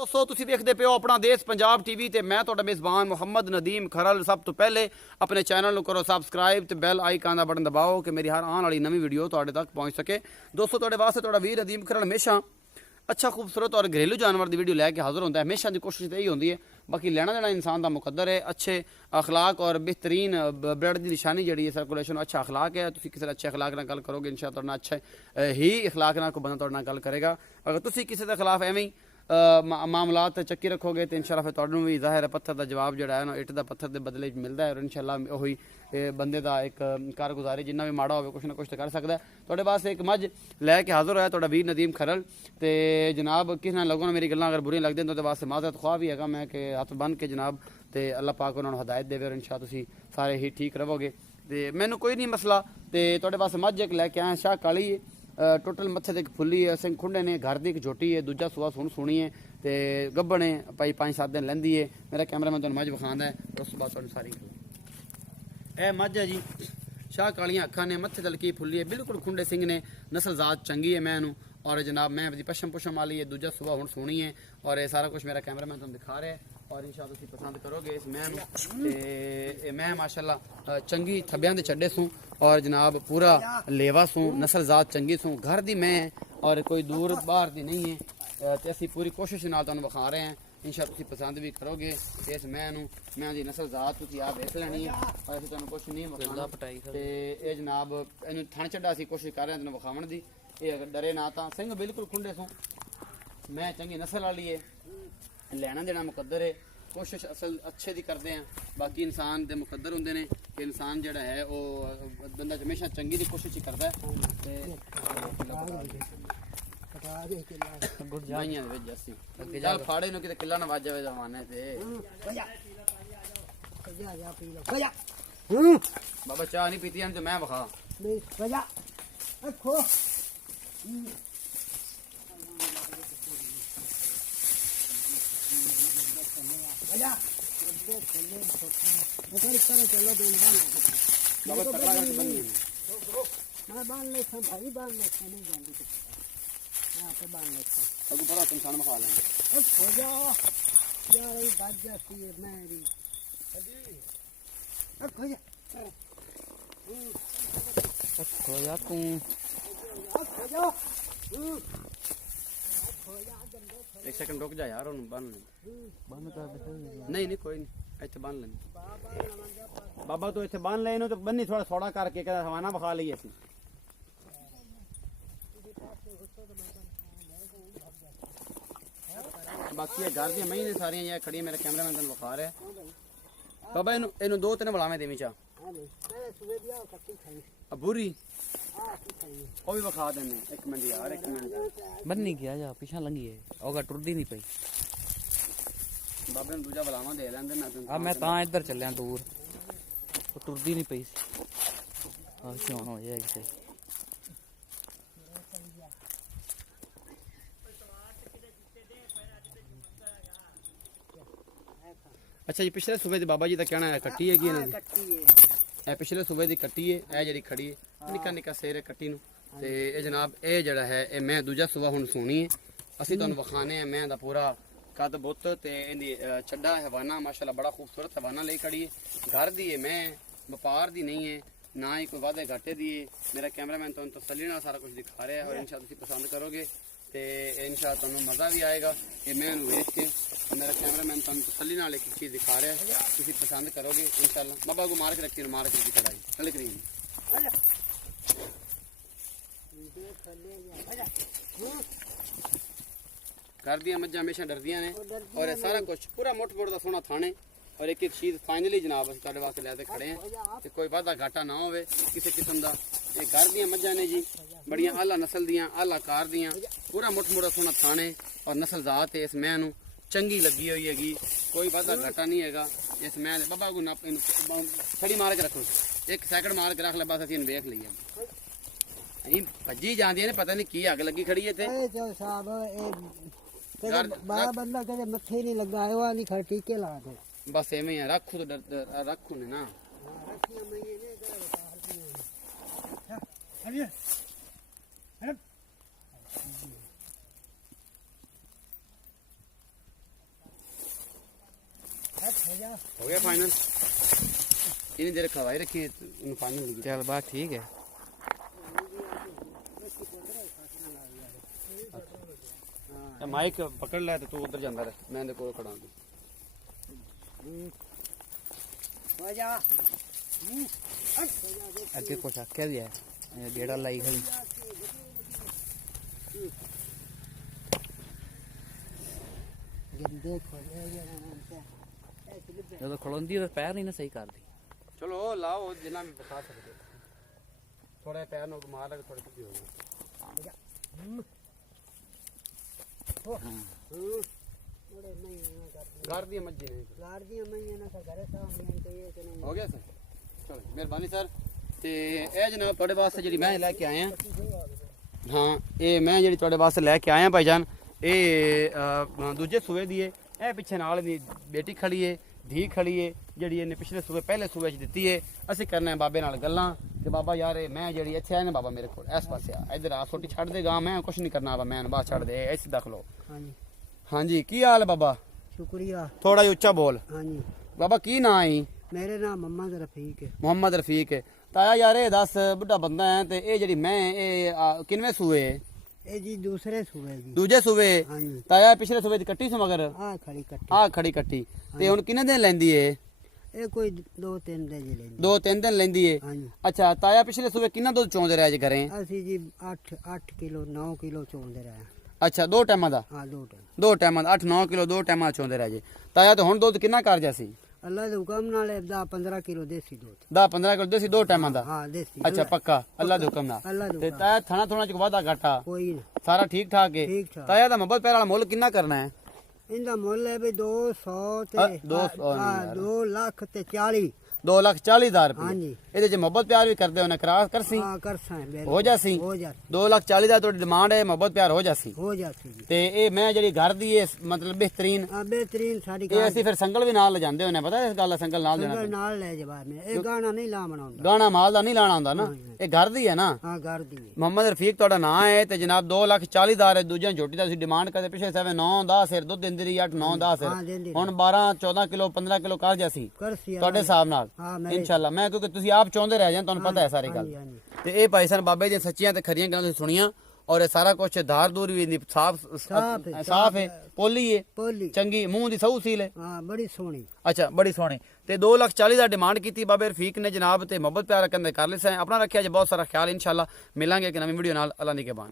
ਦੋਸਤੋ ਤੁਸੀਂ ਵੇਖਦੇ ਪਿਓ ਆਪਣਾ ਦੇਸ਼ ਪੰਜਾਬ ਟੀਵੀ ਤੇ ਮੈਂ ਤੁਹਾਡਾ ਮੇਜ਼ਬਾਨ ਮੁਹੰਮਦ ਨਦੀਮ ਖਰਲ। ਸਭ ਤੋਂ ਪਹਿਲੇ ਆਪਣੇ ਚੈਨਲ ਨੂੰ ਕਰੋ ਸਬਸਕ੍ਰਾਈਬ ਤੇ ਬੈਲ ਆਈਕਨ ਦਾ ਬਟਨ ਦਬਾਓ ਕਿ ਮੇਰੀ ਹਰ ਆਉਣ ਵਾਲੀ ਨਵੀਂ ਵੀਡੀਓ ਤੁਹਾਡੇ ਤੱਕ ਪਹੁੰਚ ਸਕੇ। ਦੋਸਤੋ ਤੁਹਾਡੇ ਵਾਸਤੇ ਤੁਹਾਡਾ ਵੀਰ ਨਦੀਮ ਖਰਲ ਹਮੇਸ਼ਾ अच्छा खूबसूरत और घरेलू जानवर की वीडियो लैके हाजिर होता है। हमेशा की कोशिश तो यही होती है, बाकी लेना देना इंसान का मुकद्दर है। अच्छे अखलाक और बेहतरीन ब्लड की निशानी जी है सर्कुलेशन अच्छा अखलाक है। तुम किसी अच्छे अखलाक नाल गल करोगे इंशाअल्लाह अच्छा ही अखलाक नाल कोई बंदा तुहाडे नाल गल करेगा। अगर तुम किसी के खिलाफ एवं ही मामलात चक्की रखोगे तो इंशाअल्लाह फिर तुहानूं भी ज़ाहिर है पत्थर का जवाब जो है ना इट का पत्थर के बदले मिलता है। और इंशाअल्लाह वही बंदे का एक कारगुजारी जिन्ना भी माड़ा हो कुछ ना कुछ तो कर सकता है। तुहाडे वास्ते एक मझ लैके हाजिर होया तुहाडा वीर नदीम खरल। तो जनाब किस लोगों ने मेरी गल्लां अगर बुरियां लगदियां तो वास्ते माजरत ख्वाह भी है मैं कि हथ बन के जनाब तो अल्लाह पाक उन्होंने हदायत देवे और इंशाअल्लाह तुसीं सारे ही ठीक रहोगे। तो मैनू कोई नहीं मसला। तो तुहाडे वास्ते मझ एक लैके आया शाह काली टोटल मत्थे ते फुल्ली है, सिंह खुंडे ने, घर की एक झोटी है, दूजा सुआ सोहनी है तो गब्बन है भाई 5-7 दिन लैंदी है। मेरा कैमरा मैं तुहानूं मझ विखांदा है उस बाद तुहानूं सारी ए मझ है जी। शाह कालियां अखां ने, मत्थे ते लकीर फुल्ली है, बिल्कुल खुंडे सिंह ने, नस्ल जात चंगी है मैं और जनाब मैं दी पशम पुशम वाली है, दूजा सुबह हुण सोहनी है और ये सारा कुछ मेरा कैमरा मैं तुहानूं दिखा रहा है और इंशाअल्लाह तुसीं पसंद करोगे इस मैं माशाअल्लाह चंगी थब्बियां दे छड्डे सूं और जनाब पूरा लेवा सूं, नस्ल जात चंगी सूं, घर दी मैं और कोई दूर बाहर दी नहीं है। तो असीं पूरी कोशिश नाल तुहानूं विखा रहे हैं इंशाअल्लाह तुसीं पसंद भी करोगे। इस मैं दी नस्ल जात तुसीं आप देख लैनी है और असीं तुहानूं कुछ नहीं विखाना। ते ये जनाब इहनूं थण छड्डा असीं कोशिश कर रहे हैं तुहानूं विखावण दी। ये अगर डरे ना तां सिंह बिल्कुल खुंडे सूं, मैं चंगी नस्ल वाली है, लेना देना मुकद्दर है, कोशिश असल अच्छे दी करते हैं। बाकी इंसान दे मुकद्दर होंदे ने कि इंसान जिहड़ा है वो बंदा हमेशा चंगी दी कोशिश ही करदा है। ते गुरजाइयां दे विच जस्सी चल फाड़े नु किते किला ना वज जावे जमाने ते बाबा चाह नहीं पीती हम तो मैं विखा एक सेकंड रुक जा यार बन बंद कर नहीं नहीं कोई नहीं इतने बन लें बाबा तो इतने बन ले तो बन्नी थोड़ा थोड़ा करके हवाना विखा लीए असीं बाकी घर दी मई ने सारियां ये खड़ी मेरा कैमरा मैन तुहानूं विखा रहा है। बाबा इनू 2-3 बलावे देवी चा बुरी वो भी विखा देने एक मिनट यार एक मिनट बन्नी गया जा पिछा लंघी है ओगा टुरदी नहीं पई बाबे ने दूजा बलावा दे लेंदे ना मैं तां इधर चलिया दूर वो टुरदी नहीं पई हां क्यों हो जाएगी सही। अच्छा जी पिछले सूबे बाबा जी का कहना है कट्टी है ए पिछले सूबे की कट्टी है ए जी खड़ी है निक्का निक्का सिर है कट्टी ते ए जनाब ए जड़ा है ए मैं दूजा सूबा हुण सोनी है असीं तुहानूं विखाने हैं मैं दा पूरा कद बुत ते इहदी चड्डा हवाना माशाअल्लाह बड़ा खूबसूरत हवाना ले खड़ी है। घर दी है मैं व्यापार दी नहीं है ना ही कोई वादे घाटे दी है। मेरा कैमरामैन तुहानूं तसल्ली नाल सारा कुछ दिखा रहा है और इंशाअल्लाह तुसीं पसंद करोगे तो इंशाअल्लाह तुहानूं मज़ा भी आएगा कि मैं वेख के मेरा कैमरामैन तुहानूं तसल्ली नाल एक चीज़ दिखा रहा है तुसीं पसंद करोगे इंशाअल्लाह। बाबा को मार के रखी चढ़ाई चल करी घर दी मझां हमेशा डरदियां ने और सारा कुछ पूरा मुठ मुठ का सोहना थाने और एक एक चीज़ फाइनली जनाब असीं तुहाडे वास्ते लैके खड़े हैं तो कोई वादा घाटा ना होवे किसी किस्म का। ये घर दी मझां ने जी बड़ियां आला नस्ल दियां आला कार दियां पूरा मुठ मुठ का सोहना थाने और नस्ल जात है। इस मैं नूं चंगी लगी हुई हैगी कोई वादा घाटा नहीं हैगा इस मैं बाबा को नप छड़ी मार के रखो एक सेकंड मार के रख ले बस असीं वेख लईए भज्जी जांदी ने पता नहीं की अग लगी खड़ी है बड़ा बंदा कदे मथे नहीं लगा है वाली खड़ टीके ला दे बस एवें ही रखू तो रखू ने ना ਹੋ ਗਿਆ ਫਾਈਨਲ ਇਨੀ ਦੇਰ ਖਵਾਈ ਰੱਖੀ ਉਹਨੂੰ ਫਾਈਨਲ ਲੱਗੀ ਚੱਲ ਬਾਤ ਠੀਕ ਹੈ। ਤੇ ਮਾਈਕ ਪਕੜ ਲੈ ਤੇ ਤੂੰ ਉਧਰ ਜਾਂਦਾ ਰਹਿ ਮੈਂ ਇਹਦੇ ਕੋਲ ਖੜਾਂਗੀ हो जा ਅੱਗੇ ਕੁਛ ਆਖਿਆ ਵੀ ਹੈ ਗੇੜਾ ਲਾਈ ਖੜੀ। देखो ਜਦੋਂ ਖਲੋਂਦੀ ਉਹ ਪੈਰ ਨਹੀਂ ਨਾ ਸਹੀ ਕਰਦੀ। ਚਲੋ ਲਾਓ ਜਿੰਨਾ ਵੀ ਬਤਾ ਸਕਦੇ ਥੋੜੇ ਪੈਰ ਨੂੰ ਮਾਰ ਲੈ ਥੋੜੇ ਸਿੱਧੀ ਹੋ ਗਈ ਗਾਰ ਦੀ ਮੱਜੀ ਨੇ गार्डियन में ना सा घरे सा मैं तो ये कि नहीं ਹੋ ਗਿਆ ਸਰ ਚਲੋ ਮਿਹਰਬਾਨੀ ਸਰ ਤੇ ਇਹ ਜਨਾਬ ਤੁਹਾਡੇ ਵਾਸਤੇ ਜਿਹੜੀ ਮੈਂ ਲੈ ਕੇ ਆਇਆ ਹਾਂ ਇਹ ਮੈਂ ਜਿਹੜੀ ਤੁਹਾਡੇ ਵਾਸਤੇ ਲੈ ਕੇ ਆਇਆ ਭਾਈਜਾਨ ਇਹ ਦੂਜੇ ਸੂਏ ਦੀ ਏ ਇਹ ਪਿੱਛੇ ਨਾਲ ਦੀ ਬੇਟੀ ਖੜੀ ਏ ਧੀ ਖੜੀ ਏ ਜਿਹੜੀ ਇਹਨੇ ਪਿਛਲੇ ਸੂਏ ਪਹਿਲੇ ਸੂਏ 'ਚ ਦਿੱਤੀ ਏ ਅਸੀਂ ਕਰਨਾ ਬਾਬੇ ਨਾਲ ਗੱਲਾਂ ਕਿ ਬਾਬਾ ਯਾਰ ਇਹ ਮੈਂ ਜਿਹੜੀ ਇੱਥੇ ਆਇਆ ਨਾ ਬਾਬਾ ਮੇਰੇ ਕੋਲ ਇਸ ਪਾਸੇ ਆ ਇੱਧਰ ਆ ਛੋਟੀ ਛੱਡ ਦੇ ਗਾਂ ਮੈਂ ਕੁਛ ਨਹੀਂ ਕਰਨਾ ਬਾਬਾ ਮੈਂ ਬਾਹਰ ਛੱਡ ਦੇ ਇੱਥੇ ਦਖ ਲੋ हाँ जी ਹਾਂਜੀ ਕੀ ਹਾਲ ਹੈ ਬਾਬਾ शुक्रिया ਥੋੜਾ ਜਿਹਾ ਉੱਚਾ ਬੋਲ हाँ जी ਬਾਬਾ ਕੀ ਨਾਂ ਹੈ मेरे नाम मोहम्मद रफीक है ਮੁਹੰਮਦ ਰਫੀਕ ਤਾਇਆ ਯਾਰ ਇਹ ਦੱਸ ਬੁੱਢਾ ਬੰਦਾ ਹੈ ਤੇ ਇਹ ਜਿਹੜੀ ਮੈਂ ਇਹ ਕਿੰਨਵੇਂ ਸੂਏ ये जी दूसरे सूबे जी ਦੂਜੇ ਸੂਏ हाँ जी ਤਾਇਆ ਪਿਛਲੇ ਸੂਏ ਦੀ ਕੱਟੀ ਸੀ ਮਗਰ आ खड़ी कट्टी ਆ ਖੜੀ ਕੱਟੀ ਤੇ ਹੁਣ ਕਿੰਨੇ ਦਿਨ ਲੈਂਦੀ ਏ ये कोई 2-3 दे जी लेंगे 2-3 ਦਿਨ ਲੈਂਦੀ ਏ हाँ जी ਅੱਛਾ ਤਾਇਆ ਪਿਛਲੇ ਸੂਏ ਕਿੰਨਾ ਦੁੱਧ ਚੋਂਦੇ ਰਹੇ ਅੱਜ ਘਰੇ ਅਸੀਂ ਜੀ 8 ਕਿਲੋ 9 ਕਿਲੋ ਚੋਂਦੇ ਰਹੇ ਅੱਛਾ ਦੋ ਟਾਈਮਾਂ ਦਾ ਹਾਂ ਦੋ ਟਾਈਮ ਦੋ ਟਾਈਮਾਂ ਦਾ 8-9 ਕਿਲੋ ਦੋ ਟਾਈਮਾਂ ਚੋਂਦੇ ਰਹੇ ਜੇ ਤਾਇਆ ਤਾਂ ਹੁਣ ਦੁੱਧ ਕਿੰਨਾ ਕਰ ਜਾ ਸੀ ਅੱਲਾ ਦੇ ਹੁਕਮ ਨਾਲ 10-15 ਕਿਲੋ ਦੇਸੀ ਦੁੱਧ 10-15 ਕਿਲੋ ਦੇਸੀ ਦੋ ਟਾਈਮਾਂ ਦਾ ਹਾਂ ਦੇਸੀ ਅੱਛਾ ਪੱਕਾ ਅੱਲਾ ਦੇ ਹੁਕਮ ਨਾਲ ਅੱਲਾ ਦੇ ਤੇ ਹੁਕਮ ਤਾਇਆ ਥਣਾ ਥੋਣਾ ਚ ਵਾਧਾ ਘਾਟਾ ਕੋਈ ਨਾ ਸਾਰਾ ਠੀਕ ਠਾਕ ਏ ਠੀਕ ਠਾਕ ਤਾਇਆ ਦਾ ਮੁਹੱਬਤ ਪਿਆਰ ਵਾਲਾ ਮੁੱਲ ਕਿੰਨਾ ਕਰਨਾ ਹੈ ਇਹਦਾ ਮੁੱਲ ਹੈ ਵੀ 200 ਹਾਂ, ਤੇ 200 ਨਹੀਂ ਯਾਰ। 2 ਲੱਖ ਤੇ 40 2,40,000 ਰੁਪਏ ਹਾਂਜੀ ਇਹਦੇ ਚ ਮੁਹੱਬਤ ਪਿਆਰ ਵੀ ਕਰਦੇ ਹੋ ਨਾ ਕਰਾ ਕਰਸੀ ਹਾਂ ਕਰ ਸਾਂ ਹੋ ਜਾਸੀ ਹੋ ਜਾ 2,40,000 ਤੁਹਾਡੀ ਡਿਮਾਂਡ ਹੈ ਮੁਹੱਬਤ ਪਿਆਰ ਹੋ ਜਾਸੀ ਹੋ ਜਾਸੀ ਜੀ ਤੇ ਇਹ ਮੈਂ ਜਿਹੜੀ ਘਰ ਦੀ ਹੈ ਮਤਲਬ ਬਿਹਤਰੀਨ ਆ ਬਿਹਤਰੀਨ ਸਾਡੀ ਇਹ ਅਸੀਂ ਫਿਰ ਸੰਗਲ ਵੀ ਨਾਲ ਲਿਜਾਂਦੇ ਹੁੰਦੇ ਪਤਾ ਇਸ ਗੱਲ ਦਾ ਸੰਗਲ ਨਾਲ ਦੇਣਾ ਸੰਗਲ ਨਾਲ ਲੈ ਜਵਾਬ ਨੇ ਇਹ ਗਾਣਾ ਨਹੀਂ ਲਾ ਬਣਾਉਂਦਾ ਗਾਣਾ ਮਾਲ ਦਾ ਨਹੀਂ ਲਾਣਾ ਹੁੰਦਾ ਨਾ ਇਹ ਘਰ ਦੀ ਹੈ ਨਾ ਹਾਂ ਘਰ ਦੀ ਹੈ। ਮੁਹੰਮਦ ਰਫੀਕ ਤੁਹਾਡਾ ਨਾਂ ਹੈ ਤੇ ਜਨਾਬ 2,40,000 ਹੈ ਦੂਜਿਆਂ ਝੋਟੀ ਦਾ ਤੁਸੀਂ ਡਿਮਾਂਡ ਕਰਦੇ ਪਿਛੇ 9-10 ਸਿਰ ਦੁੱਧ ਦਿੰਦੀ ਰਹੀ 8-9-10 ਹਾਂ ਦਿੰਦੀ ਹੁਣ 12-14 ਕਿਲੋ 15 ਕਿਲੋ ਕਰ ਜਾਸੀ ਕਰ ਸੀ ਤੁਹਾਡੇ ਹਿਸਾਬ ਨਾਲ ਹਾਂ ਮੇਰੇ ਇਨਸ਼ਾਅੱਲਾ ਮੈਂ ਕਿਉਂਕਿ ਤੁਸੀਂ ਆਪ ਚਾਹੁੰਦੇ ਰਹਿ ਜਾਣ ਤੁਹਾਨੂੰ ਪਤਾ ਹੈ ਸਾਰੀ ਗੱਲ ਹਾਂਜੀ ਹਾਂਜੀ ਤੇ ਇਹ ਭਾਈ ਸਾਹਿਬ ਬਾਬੇ ਦੀਆਂ ਸੱਚੀਆਂ ਤੇ ਖਰੀਆਂ ਗੱਲਾਂ ਤੁਸੀਂ ਸੁਣੀਆਂ ਔਰ ਇਹ ਸਾਰਾ ਕੁਝ ਧਾਰ ਦੂਰ ਵੀ ਸਾਫ ਹੈ ਪੋਲੀ ਹੈ ਪੋਲੀ ਚੰਗੀ ਮੂੰਹ ਦੀ ਸਹੂ ਸੀਲ ਹੈ ਹਾਂ ਬੜੀ ਸੋਹਣੀ ਅੱਛਾ ਬੜੀ ਸੋਹਣੀ ਤੇ 2,40,000 ਦਾ ਡਿਮਾਂਡ ਕੀਤੀ ਬਾਬੇ ਰਫੀਕ ਨੇ ਜਨਾਬ ਤੇ ਮੁਹੱਬਤ ਪਿਆਰ ਰੱਖਣ ਦੇ ਕਰ ਲਿਆ ਆਪਣਾ ਰੱਖਿਆ ਜੇ ਬਹੁਤ ਸਾਰਾ ਖਿਆਲ ਇਨਸ਼ਾਅੱਲਾ ਮਿਲਾਂਗੇ ਇੱਕ ਨਵੀਂ ਵੀਡੀਓ ਨਾਲ ਅੱਲਾ ਨਿਗਹਿਬਾਨ